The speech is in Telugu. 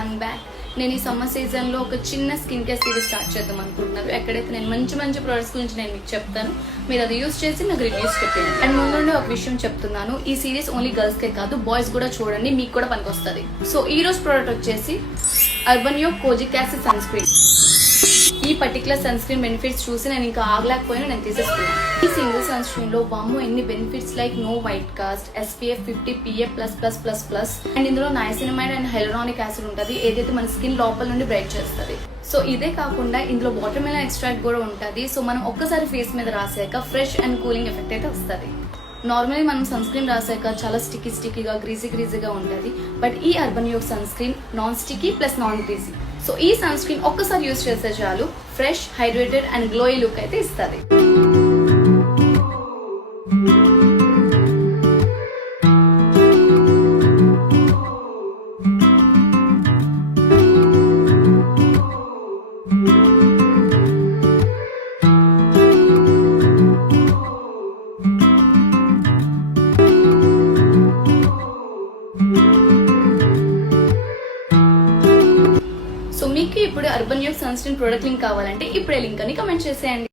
I'm back. నేను ఈ సమ్మర్ సీజన్ లో ఒక చిన్న స్కిన్ కేర్ సిరీస్ స్టార్ట్ చేద్దాం అనుకుంటున్నారు. ఎక్కడైతే నేను మంచి మంచి ప్రొడక్ట్స్ గురించి నేను మీకు చెప్తాను, మీరు అది యూస్ చేసి నాకు రివ్యూస్ చెప్పండి. అండ్ ముందు ఒక విషయం చెప్తున్నాను, ఈ సిరీస్ ఓన్లీ గర్ల్స్ కే కాదు, బాయ్స్ కూడా చూడండి, మీకు కూడా పనికొస్తుంది. సో ఈ రోజు ప్రోడక్ట్ వచ్చేసి అర్బనియో కోజిక్ యాసిడ్ సన్ స్క్రీన్. ఈ పర్టికులర్ సన్ స్క్రీన్ బెనిఫిట్స్ చూసి నేను ఇంకా ఆగలేకపోయినా నేను తీసేస్తున్నాను. ఈ సింగిల్ సన్ స్క్రీన్ లో వామ్మో ఎన్ని benefits, like no white cast, SPF 50 PA++++, and ఇందులో నైసినమైడ్ అండ్ హైలరానిక్ యాసిడ్ ఉంటుంది, ఏదైతే మన స్కిన్ లోపల నుండి బ్రైట్ చేస్తుంది. సో ఇదే కాకుండా ఇందులో వాటర్ మెలన్ ఎక్స్ట్రాక్ట్ కూడా ఉంటుంది. సో మనం ఒక్కసారి ఫేస్ మీద రాసాక ఫ్రెష్ అండ్ కూలింగ్ ఎఫెక్ట్ అయితే వస్తుంది. నార్మల్లీ మనం సన్ స్క్రీన్ రాసాక చాలా స్టిక్కీగా గ్రీజీగా ఉంటుంది, బట్ ఈ Urbanio sunscreen non sticky plus non greasy. So ఈ సన్ స్క్రీన్ ఒక్కసారి యూస్ చేస్తే చాలు fresh, hydrated and glowy look అయితే ఇస్తుంది. సో మీకు ఇప్పుడు Urbanio sunscreen product link కావాలంటే ఇప్పుడే లింక్ అని కమెంట్ చేసేయండి.